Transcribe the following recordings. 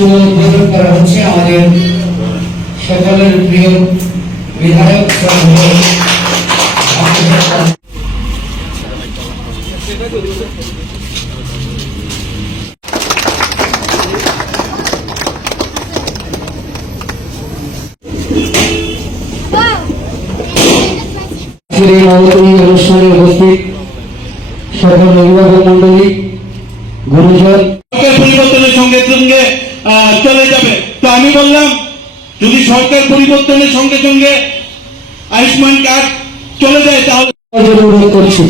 শুভ উদ্বোধন করা হচ্ছে আমাদের সকলের প্রিয় বিধায়ক অনুষ্ঠানে উপস্থিত সকল অভিভাবক মন্ডলী গুরুজন। পরিবর্তনের সঙ্গে সঙ্গে চলে যাবে। তো আমি বললাম যদি সরকার পরিবর্তনের সঙ্গে সঙ্গে আয়ুষ্মান কার্ড চলে যায় তাহলে অনুরোধ করছি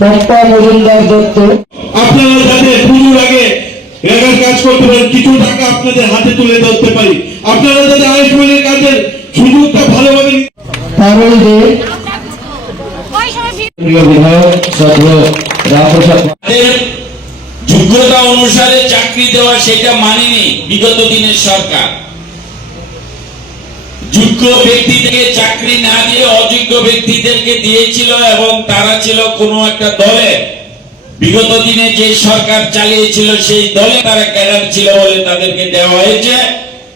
পম্পা মজুমদার দত্ত। আপনারা যাতে পুজোর আগে রেগার কাজ করতে পারেন কিছু টাকা আপনাদের হাতে তুলে ধরতে পারি। আপনারা যাতে আয়ুষ্মানের কাজের সুযোগটা ভালোভাবে প্রিয় বিধায়ক রামপ্রসাদ যোগ্যতা অনুসারে চাকরি দেওয়া সেটা মানেনি বিগত দিনের সরকার। যোগ্য ব্যক্তিদেরকে চাকরি না দিয়ে অযোগ্য ব্যক্তিদেরকে দিয়েছিল এবং তারা ছিল কোনো একটা দলে। বিগত দিনে যে সরকার চালিয়েছিল সেই দলে তারা ক্যাডার ছিল বলে তাদেরকে দেওয়া হয়েছে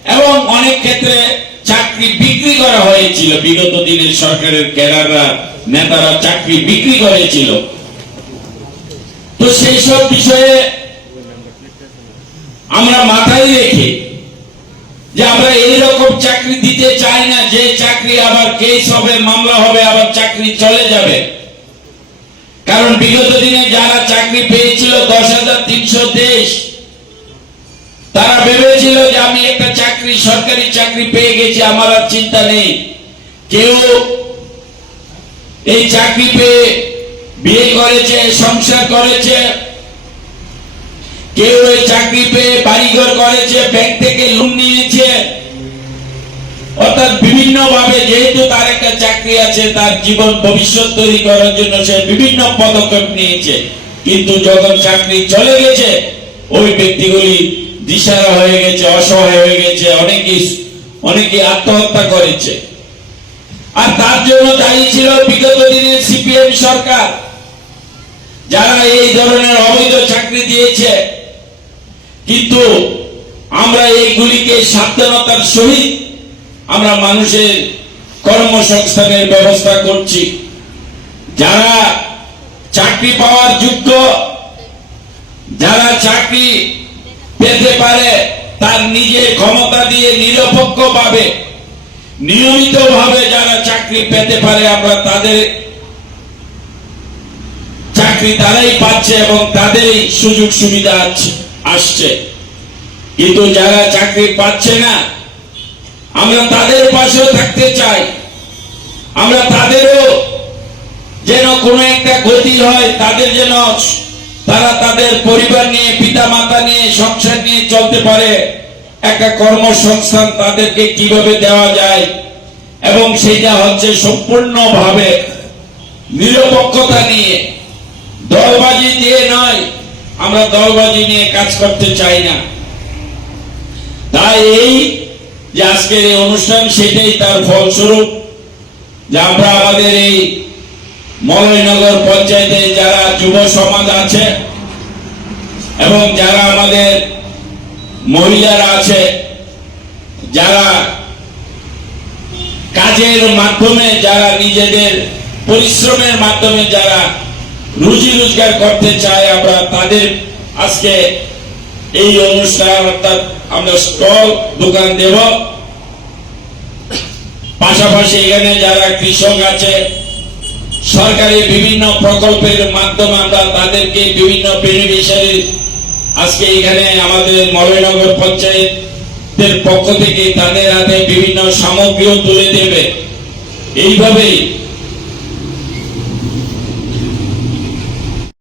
এবং অনেক ক্ষেত্রে চাকরি বিক্রি করা হয়েছিল। বিগত দিনের সরকারের ক্যাডাররা, নেতারা চাকরি বিক্রি করেছিল। তো সেই সব বিষয়ে আমরা মাথায় রেখে যে আমরা এইরকম চাকরি দিতে চাই না, যে চাকরি আবার কেস হবে, মামলা হবে, আবার চাকরি চলে যাবে। কারণ বিগত দিনে যারা চাকরি পেয়েছিল দশ হাজার তিনশো দেশ তারা ভেবেছিল যে আমি একটা চাকরি, সরকারি চাকরি পেয়ে গেছি, আমার আর চিন্তা নেই। কেউ এই চাকরি পেয়ে বিয়ে করেছে, সংসার করেছে। কেউ চাকরি পেয়ে বাড়িঘর করেছে, ব্যাংক থেকে লোন নিয়েছে। অর্থাৎ বিভিন্ন ভাবে যেহেতু তার একটা চাকরি আছে, তার জীবন ভবিষ্যৎ তৈরি করার জন্য সে বিভিন্ন পদক্ষেপ নিয়েছে। কিন্তু যখন চাকরি চলে গেছে, ওই ব্যক্তিগুলি দিশারা হয়ে গেছে, অসহায় হয়ে গেছে অনেকে অনেকে আত্মহত্যা করেছে। আর তার জন্য দায়ী ছিল বিগত দিনের সিপিএম সরকার। যারা এই ধরনের অবৈধ চাকরি দিয়েছে, কিন্তু আমরা এইগুলিকে সাবধানতার সহিত আমরা মানুষের কর্মসংস্থানের ব্যবস্থা করছি। যারা চাকরি পাওয়ার যোগ্য, যারা চাকরি পেতে পারে, তার নিজের ক্ষমতা দিয়ে নিরপেক্ষ ভাবে নিয়মিত ভাবে যারা চাকরি পেতে পারে, আমরা তাদের চাকরি তারাই পাচ্ছে এবং তাদেরই সুযোগ সুবিধা আসছে। কিন্তু যারা চাকরি পাচ্ছে না, আমরা তাদের পাশেও থাকতে চাই। আমরা তাদেরও যেন কোনো একটা গতি হয়, তাদের যেন তারা তাদের পরিবার নিয়ে পিতা মাতা নিয়ে, সংসার নিয়ে চলতে পারে। একটা কর্মসংস্থান তাদেরকে কীভাবে দেওয়া যায়? এবং সেটা হচ্ছে সম্পূর্ণভাবে নিরপেক্ষতা নিয়ে দলবাজি দিয়ে নয়, আমরা দলবাজি নিয়ে কাজ করতে চাই না। তাই এই যে আজকের এই অনুষ্ঠান, সেটাই তার ফলস্বরূপ, যে আমরা আমাদের এই মলয়নগর পঞ্চায়েতে যারা যুব সমাজ আছে এবং যারা আমাদের মহিলারা আছে, যারা কাজের মাধ্যমে, যারা নিজেদের পরিশ্রমের মাধ্যমে, যারা রুজি রোজগার করতে চায় আমরা, তাদের আজকে এই অনুষ্ঠান, অর্থাৎ আমরা স্টল, দোকান দেব। পাশাপাশি এখানে যারা কৃষক আছে সরকারি বিভিন্ন প্রকল্পের মাধ্যমে আমরা তাদেরকে বিভিন্ন বেনিফিশিয়ারি আজকে এখানে আমাদের মলয়নগর পঞ্চায়েতের পক্ষ থেকে তাদের হাতে বিভিন্ন সামগ্রীও তুলে দেবে। এইভাবেই